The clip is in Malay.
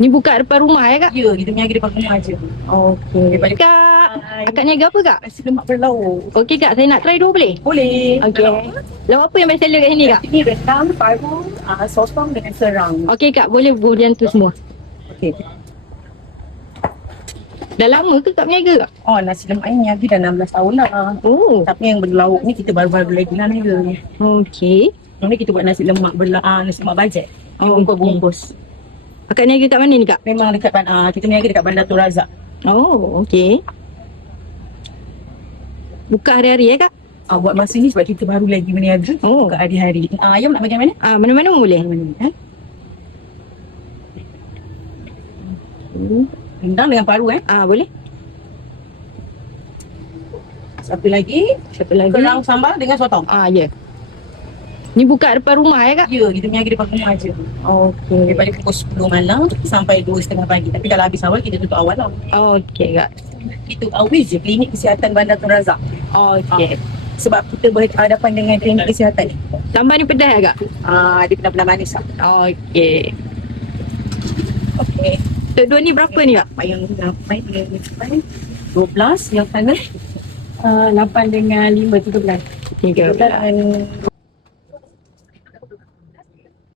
Ni buka depan rumah ya kak? Ya, kita niaga depan rumah je. Okey. Kak, akak niaga apa kak? Nasi lemak berlauk. Okey kak, saya nak try dulu boleh? Boleh. Okey. Lauk apa yang best seller kat sini kak? Ini rendang, paru, sotong dengan serang. Okey kak, boleh budian tu semua. Okey. Dah lama ke kak berniaga kak? Oh, nasi lemak ni niaga dah 16 tahun lah. Oh. Tapi yang berlauk ni kita baru-baru lagi lah niaga. Okey. Ni kita buat nasi lemak nasi lemak bajet. Oh, Bungkus-bungkus. Akak niaga kat mana ni kak? Memang dekat kita niaga dekat Bandar Tun Razak. Oh, okey. Buka hari-hari ya kak? Buat masa ni sebab kita baru lagi berniaga. Oh. Buka hari-hari. Ayam nak bagian mana? Mana-mana pun boleh. Rendang dengan paru Boleh. Satu lagi. Kerang sambal dengan sotong. Ya. Ni buka depan rumah ya kak? Ya, kita niaga depan rumah je. Okey. Daripada pukul 10 malam sampai 2:30 pagi. Tapi kalau habis awal, kita tutup awal lah. Okey kak. Itu always je klinik kesihatan Bandar Tun Razak. Okey. Sebab kita berhadapan dengan klinik kesihatan. Sambal ni pedas ya kak? Dia pedas-pedas manis lah. Okey. Okey. Dua ni berapa ni kak? Yang 12, yang sana 8 dengan 5, 13. 13.